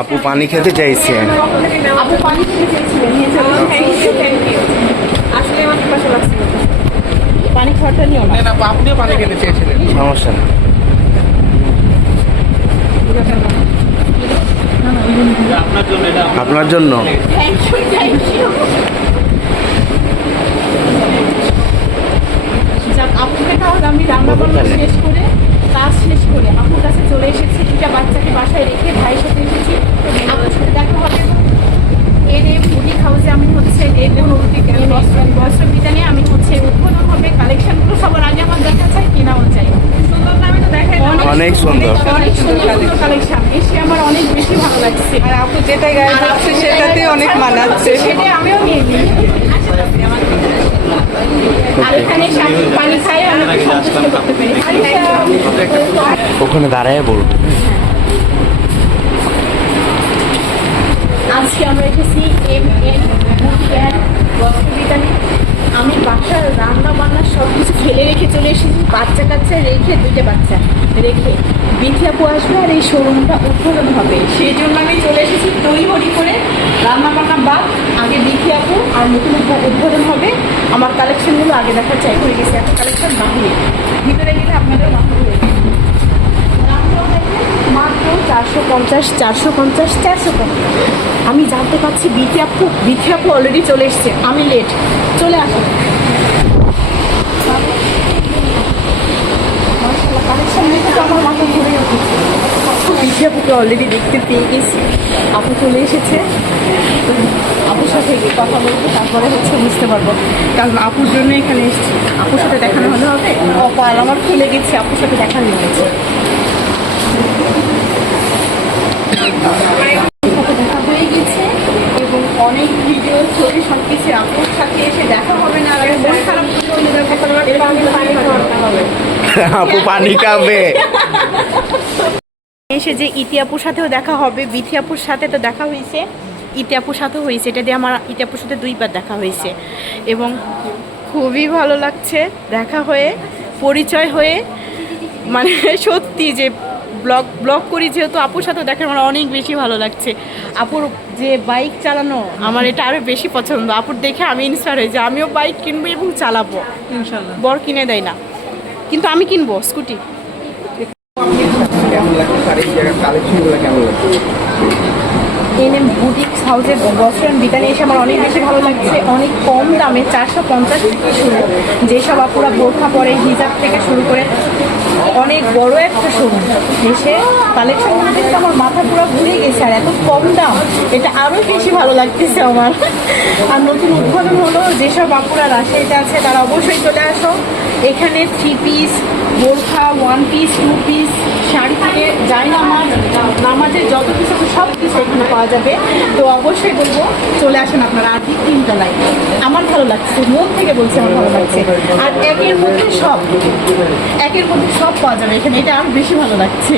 আপু পানি খেতে চাইছে। আপু পানি খেতে চেয়েছিলেন, নিয়ে চলুন। আসলে আমার পাশে লাগছিল, পানি খাওয়াটা নিও না। আপনিও পানি খেতে চেয়েছিলেন। সমস্যা না। আপনার জন্য থ্যাংক ইউ, থ্যাংক ইউ। যাক, আপুকে তাহলে আমি রান্না বান্না শেষ করে, কাজ শেষ করে আপুর কাছে চলে এসেছি। দুটা বাচ্চাকে বাসায় রেখে ভাইয়ের সাথে এসেছি। আপুর সাথে দেখা হবে এর বুটিক হাউসে। আমি হচ্ছে বস্ত্র বিতানে আমি হচ্ছে উদ্বোধন হবে। কালেকশনগুলো সবার আগে আমার দেখা চাই, কেনাও চাই। সুন্দর নামে তো দেখাই, অনেক সুন্দর, অনেক সুন্দর সুন্দর কালেকশন এসে আমার অনেক বেশি ভালো লাগছে। আর আপু যেটা গায়ে যাচ্ছে সেটাতে অনেক মানাচ্ছে। সেটা আমিও নিয়ে নিই। আর এখানে পানি খাই আমি সন্তুষ্ট করতে পেরেছি। ওখানে দাঁড়ায় বলবো। আজকে আমরা এসেছি বস্ত্রবিতানে। আমি বাসার রান্না বান্না সব কিছু ফেলে রেখে চলে এসেছি। বাচ্চা কাচ্চা রেখে, দুইটা বাচ্চা রেখে বিথি আপু আসবে আর এই শোরুমটা উদ্বোধন হবে। সেই জন্য আমি চলে এসেছি তড়িঘড়ি করে। রান্না বান্না বাদ, আগে বিথি আপু আর নতুন উদ্বোধন হবে। আমার কালেকশনগুলো আগে দেখার চাই হয়ে গেছে। একটা কালেকশন বাহিরে, ভিতরে গেলে আপনাদের মাথা ঘুরে যাবে। মাত্র 450, 450, 450। আমি জানতে পারছি বিথি আপু অলরেডি চলে এসছে। আমি লেট, চলে আসো। কালেকশন দেখে তো আমার মাথা ঘুরে উঠেছে। বিথি আপুকে অলরেডি দেখতে পেয়ে গেছি। আপু চলে এসেছে, তো আপুর সাথে কথা বলবো, তারপরে হচ্ছে বুঝতে পারবো। কারণ আপুর জন্য এখানে এসেছি। আপুর সাথে দেখানো হলে হবে। অপার আমার খুলে গেছে, আপুর সাথে দেখানো হয়েছে। দেখা হয়ে গেছে এবং অনেক ভিডিও ছবি সব কিছু আপুর সাথে এসে দেখা হবে না। আর মন খারাপ আপু পানি খাবে। এসে যে ইতি আপুর সাথেও দেখা হবে, বিথি আপুর সাথে তো দেখা হয়েছে, ইতি আপুর সাথেও হয়েছে। এটা দিয়ে আমার ইতি আপুর সাথে 2বার দেখা হয়েছে এবং খুবই ভালো লাগছে দেখা হয়ে, পরিচয় হয়ে। মানে সত্যি যে ব্লগ করি যেহেতু, আপুর সাথেও দেখা আমার অনেক বেশি ভালো লাগছে। আপুর যে বাইক চালানো আমার এটা আরও বেশি পছন্দ। আপুর দেখে আমি ইন্সপায়ার হয়েছি, আমিও বাইক কিনবো এবং চালাবো। ইনশাআল্লাহ। বর কিনে দেয় না, কিন্তু আমি কিনবো স্কুটি। কেমন লাগছে আর এই জায়গার কালেকশনগুলো কেমন লাগছে? এনএম বুটিক হাউসের বস্ত্র বিতানে এসে আমার অনেক বেশি ভালো লাগছে। অনেক কম দামে 450 থেকে শুরু। যেসব আপুরা বোরখা পরে, হিজাব থেকে শুরু করে অনেক বড় একটা শোরুম। এসে কালেকশনগুলো দেখতে আমার মাথা পুরো ঘুরে গেছে। আর এত কম দাম, এটা আরও বেশি ভালো লাগতেছে আমার। আর নতুন উদ্বোধন হলো, যেসব আপুরা রাজশাহীতে আছে তারা অবশ্যই চলে আসো। এখানে 3 পিস, বোরখা, 1 পিস, 2 পিস, শাড়ি থেকে নামাজের যত কিছু সব কিছু এখানে পাওয়া যাবে। তো অবশ্যই বলবো চলে আসেন আপনারা। আর 3 তলায় আমার ভালো লাগছে, মন থেকে বলছি আমার ভালো লাগছে। আর একের মধ্যে সব পাওয়া যাবে এখানে, এটা আরও বেশি ভালো লাগছে।